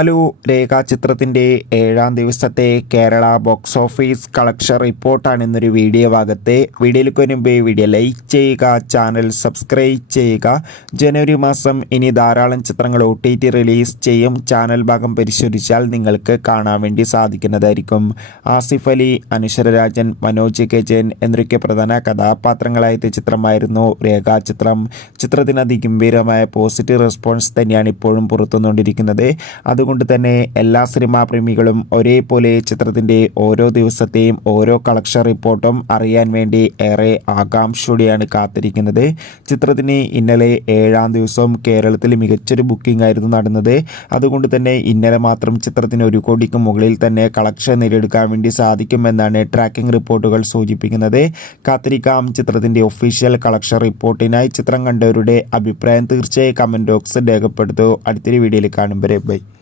Hello, രേഖാചിത്രത്തിൻ്റെ 7ാം ദിവസത്തെ Kerala box office collection റിപ്പോർട്ടാണ് ഇന്നൊരു വീഡിയോ ഭാഗത്തെ. വീഡിയോയിലേക്ക് മുൻപേ വീഡിയോ ലൈക്ക് ചെയ്യുക, ചാനൽ സബ്സ്ക്രൈബ് ചെയ്യുക. ജനുവരി മാസം ഇനി ധാരാളം ചിത്രങ്ങൾ OTT റിലീസ് ചെയ്യും. ചാനൽ ഭാഗം പരിശോധിച്ചാൽ നിങ്ങൾക്ക് കാണാൻ വേണ്ടി സാധിക്കുന്നതായിരിക്കും. ആസിഫ് അലി, അനശ്വര രാജൻ, മനോജ് കെ ജയൻ എന്നൊക്കെ പ്രധാന കഥാപാത്രങ്ങളായ ചിത്രമായിരുന്നു രേഖാചിത്രം. ചിത്രത്തിന് അതിഗംഭീരമായ പോസിറ്റീവ് റെസ്പോൺസ് തന്നെയാണ് ഇപ്പോഴും പുറത്തുവന്നുകൊണ്ടിരിക്കുന്നത്. അതുകൊണ്ട് തന്നെ എല്ലാ സിനിമാ പ്രേമികളും ഒരേപോലെ ചിത്രത്തിൻ്റെ ഓരോ ദിവസത്തെയും ഓരോ കളക്ഷൻ റിപ്പോർട്ടും അറിയാൻ വേണ്ടി ഏറെ ആകാംക്ഷയോടെയാണ് കാത്തിരിക്കുന്നത്. ചിത്രത്തിന് ഇന്നലെ 7ാം ദിവസവും കേരളത്തിൽ മികച്ചൊരു ബുക്കിംഗ് ആയിരുന്നു നടന്നത്. അതുകൊണ്ട് തന്നെ ഇന്നലെ മാത്രം ചിത്രത്തിന് 1 കോടിക്ക് മുകളിൽ തന്നെ കളക്ഷൻ നേടിയെടുക്കാൻ വേണ്ടി സാധിക്കുമെന്നാണ് ട്രാക്കിംഗ് റിപ്പോർട്ടുകൾ സൂചിപ്പിക്കുന്നത്. കാത്തിരിക്കാം ചിത്രത്തിൻ്റെ ഒഫീഷ്യൽ കളക്ഷൻ റിപ്പോർട്ടിനായി. ചിത്രം കണ്ടവരുടെ അഭിപ്രായം തീർച്ചയായും കമൻറ്റ് ബോക്സിൽ രേഖപ്പെടുത്തൂ. അടുത്തൊരു വീഡിയോയിൽ കാണും വരെ ബൈ.